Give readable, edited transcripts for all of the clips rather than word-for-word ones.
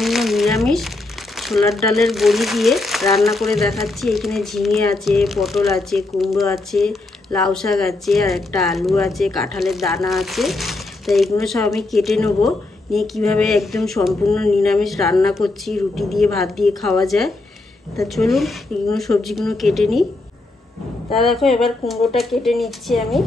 সম্পূর্ণ নিরামিষ ছোলার ডালের বড়ি দিয়ে রান্না করে দেখাচ্ছি। এখানে ঝিঙে আছে, পটল আছে, কুমড়ো আছে, লাউ শাক আছে, আর একটা আলু আছে, কাঁঠালের দানা আছে। তাই এগুলো সব আমি কেটে নেবো, নিয়ে কীভাবে একদম সম্পূর্ণ নিরামিষ রান্না করছি, রুটি দিয়ে ভাত দিয়ে খাওয়া যায়। তা চলুন এগুলো সবজিগুলো কেটে নিই। তা দেখো এবার কুমড়োটা কেটে নিচ্ছি আমি।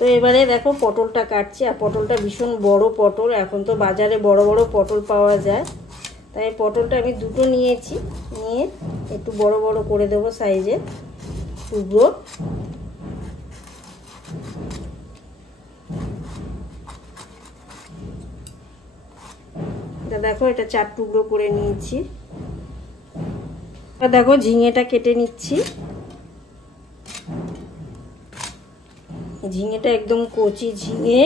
তো এবারে দেখো পটলটা কাটছি, আর পটলটা ভীষণ বড় পটল। এখন তো বাজারে বড় বড় পটল পাওয়া যায়, তাই পটলটা আমি দুটো নিয়েছি, নিয়ে একটু বড় বড় করে দেবো সাইজে টুকরো। দেখো এটা 4 টুকরো করে নিয়েছি। দেখো ঝিঙেটা কেটে নিচ্ছি। ঝিঙেটা একদম কচি ঝিঙে।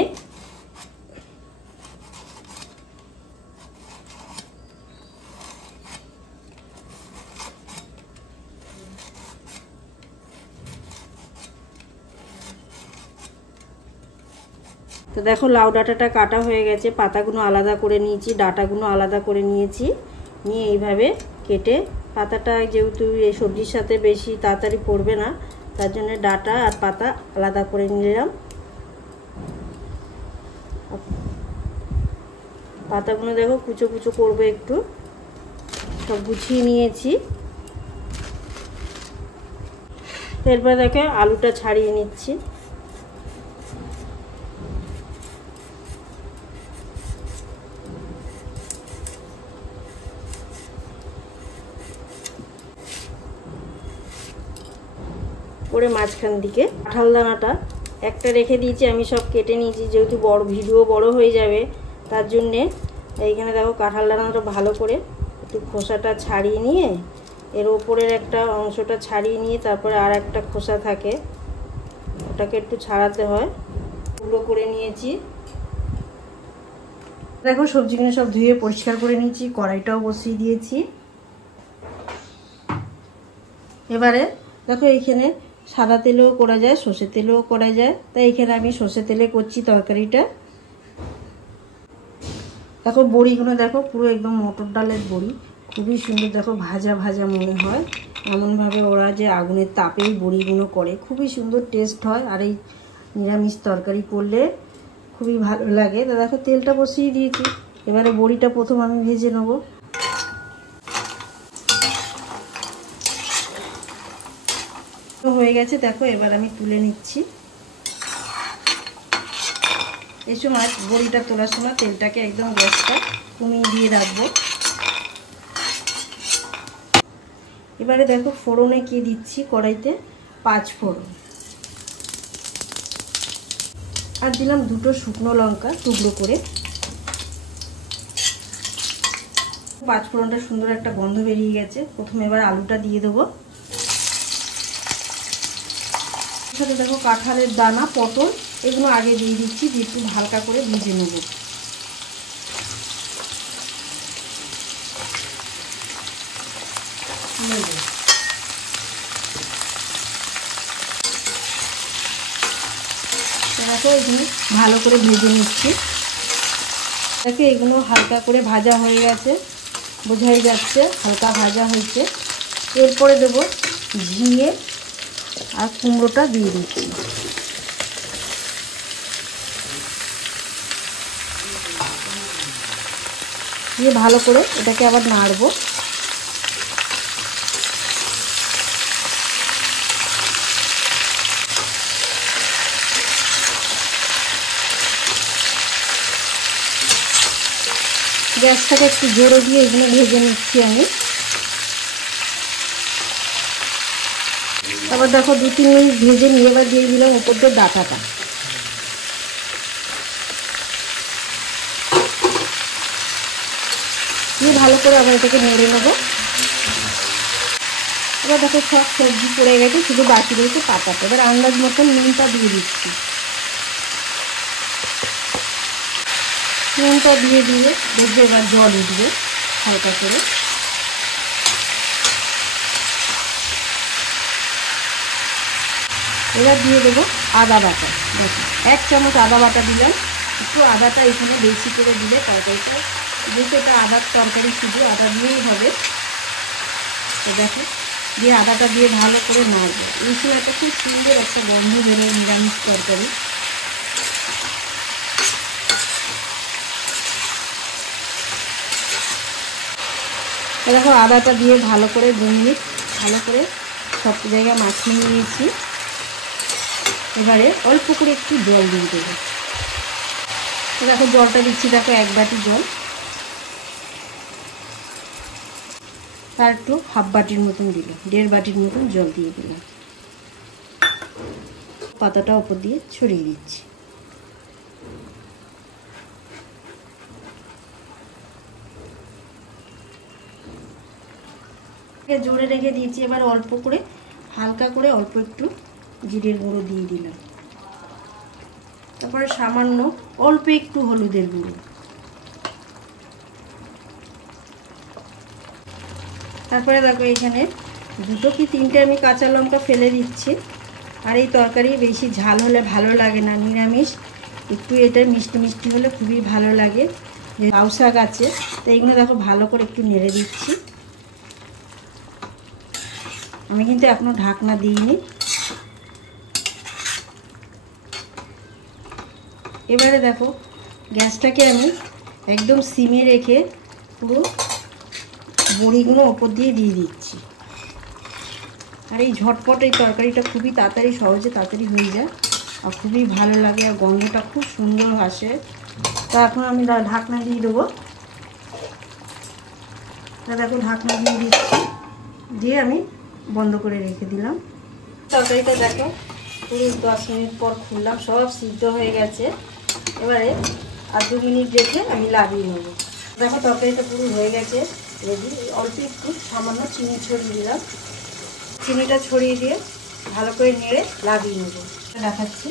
তো দেখো লাউ ডাঁটাটা কাটা হয়ে গেছে, পাতাগুলো আলাদা করে নিয়েছি, ডাঁটাগুলো আলাদা করে নিয়েছি, নিয়ে এইভাবে কেটে, পাতাটা যেহেতু এই সবজির সাথে বেশি তাড়াতাড়ি পড়বে না, তার জন্য ডাঁটা আর পাতা আলাদা করে নিলাম। পাতাগুলো দেখো কুচো কুচো করবে, একটু সব গুছিয়ে নিয়েছি। এরপর দেখো আলুটা ছাড়িয়ে নিচ্ছি। করে মাঝখান দিকে কাঁঠাল দানাটা একটা রেখে দিয়েছি, আমি সব কেটে নিয়েছি, যেহেতু ভিডিও বড় হয়ে যাবে তার জন্যে। এইখানে দেখো কাঁঠাল দানাটা ভালো করে একটু খোসাটা ছাড়িয়ে নিয়ে, এর ওপরের একটা অংশটা ছাড়িয়ে নিয়ে তারপরে আর একটা খোসা থাকে, ওটাকে একটু ছাড়াতে হয়। টুকরো করে নিয়েছি। দেখো সবজিগুলো সব ধুয়ে পরিষ্কার করে নিয়েছি, কড়াইটাও বসিয়ে দিয়েছি। এবারে দেখো এইখানে সাদা তেলেও করা যায়, সর্ষে তেলেও করা যায়, তাই এখানে আমি সর্ষে তেলে করছি তরকারিটা। দেখো বড়িগুলো দেখো পুরো একদম মটর ডালের বড়ি, খুবই সুন্দর। দেখো ভাজা ভাজা মনে হয়, এমনভাবে ওরা যে আগুনের তাপেই বড়িগুলো করে, খুবই সুন্দর টেস্ট হয়। আর এই নিরামিষ তরকারি করলে খুবই ভালো লাগে। তো দেখো তেলটা বসিয়ে দিয়েছি, এবারে বড়িটা প্রথম আমি ভেজে নেবো। হয়ে গেছে দেখো, এবার আমি তুলে নিচ্ছি। এই সময় বড়িটা তোলার সময় তেলটাকে একদম গ্যাসটা কমিয়ে দিয়ে রাখবো। এবারে দেখো ফোড়নে কি দিচ্ছি, কড়াইতে 5 ফোড়ন, আর দিলাম 2টো শুকনো লঙ্কা টুকরো করে। 5 ফোড়নটা সুন্দর একটা গন্ধ বেরিয়ে গেছে। প্রথমে এবার আলুটা দিয়ে দেবো। সাথে দেখো কাঁঠালের দানা, পটল, এগুলো আগে দিয়ে দিচ্ছি, দিয়ে একটু হালকা করে ভেজে নেব। দেখো এগুলো ভালো করে ভেজে নিচ্ছি। দেখো এগুলো হালকা করে ভাজা হয়ে গেছে, বোঝাই যাচ্ছে হালকা ভাজা হয়েছে। এরপরে দেবো ঝিঙে আর কুমড়োটা দিয়ে দিচ্ছি। দিয়ে ভালো করে এটাকে আবার নাড়বো। গ্যাসটাকে একটু জোরে দিয়ে এগুলো ভেজে নিচ্ছি আমি। তারপর দেখো 2-3 মিনিট ভেজে নিয়ে এবার দিয়ে দিলাম উপর দিয়ে ডাঁটাটা। দিয়ে ভালো করে আবার এটাকে নেড়ে নেবো। এবার দেখো সব সবজি পড়ে গেছে, শুধু বাকি রয়েছে পাতাটা। এবার আন্দাজ মতন নুনটা দিয়ে দিচ্ছি। নুনটা দিয়ে দেখবে এবার জল উঠবে হালকা করে। এবার দিয়ে দেবো আদা বাটা। দেখো 1 চামচ আদা বাটা দিলাম। একটু আদাটা এখানে বেশি করে দিলে তরকারিটা, যেহেতু এটা আদার তরকারি শুধু আদা দিয়েই হবে। তো দেখো দিয়ে আদাটা দিয়ে ভালো করে নাড়বো। এই সময় একটা খুব সুন্দর একটা গন্ধ বেরোয় নিরামিষ তরকারি। দেখো আদাটা দিয়ে ভালো করে 2 মিনিট ভালো করে সব জায়গায় মাখিয়ে নিয়েছি। এবারে অল্প করে একটু জল দিয়ে দেবো। দেখো জলটা দিচ্ছি, দেখো 1 বাটি জল, আর একটু হাফ বাটির মতন দিলাম, 1.5 বাটির মতন জল দিয়ে দিলাম। পাতাটা উপর দিয়ে ছড়িয়ে দিচ্ছি। জোরে রেখে দিয়েছি। এবার অল্প করে হালকা করে অল্প একটু জিরের গুঁড়ো দিয়ে দিলাম। তারপরে সামান্য অল্প একটু হলুদের গুঁড়ো। তারপরে দেখো এখানে 2 কি 3টে আমি কাঁচা লঙ্কা ফেলে দিচ্ছি। আর এই তরকারি বেশি ঝাল হলে ভালো লাগে না, নিরামিষ একটু এটা মিষ্টি মিষ্টি হলে খুবই ভালো লাগে। লাউ শাক আছে, তো এইগুলো দেখো ভালো করে একটু নেড়ে দিচ্ছি। আমি কিন্তু এখনো ঢাকনা দিইনি। এবারে দেখো গ্যাসটাকে আমি একদম সিমে রেখে পুরো বড়িগুলো ওপর দিয়ে দিচ্ছি। আর এই ঝটপট এই তরকারিটা খুবই তাড়াতাড়ি তাড়াতাড়ি হয়ে যায় আর খুবই ভালো লাগে, আর গন্ধটা খুব সুন্দর আসে। তা এখন আমি ঢাকনা দিয়ে দেবো। দেখো ঢাকনা দিয়ে দিচ্ছি, দিয়ে আমি বন্ধ করে রেখে দিলাম। তরকারিটা দেখো পুরো 10 মিনিট পর খুললাম, সব সিদ্ধ হয়ে গেছে। এবারে আর 2 মিনিট রেখে আমি লাভিয়ে নেব। দেখো তরকারিটা পুরো হয়ে গেছে রেডি। অল্প একটু সামান্য চিনি ছড়িয়ে দিলাম। চিনিটা ছড়িয়ে দিয়ে ভালো করে নেড়ে লাভিয়ে নেব। দেখাচ্ছি।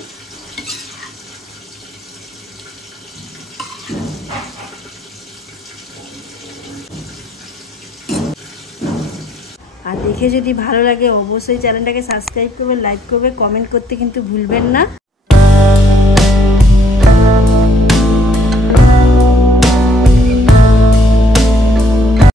আর দেখে যদি ভালো লাগে অবশ্যই চ্যানেলটাকে সাবস্ক্রাইব করবে, লাইক করবে, কমেন্ট করতে কিন্তু ভুলবেন না।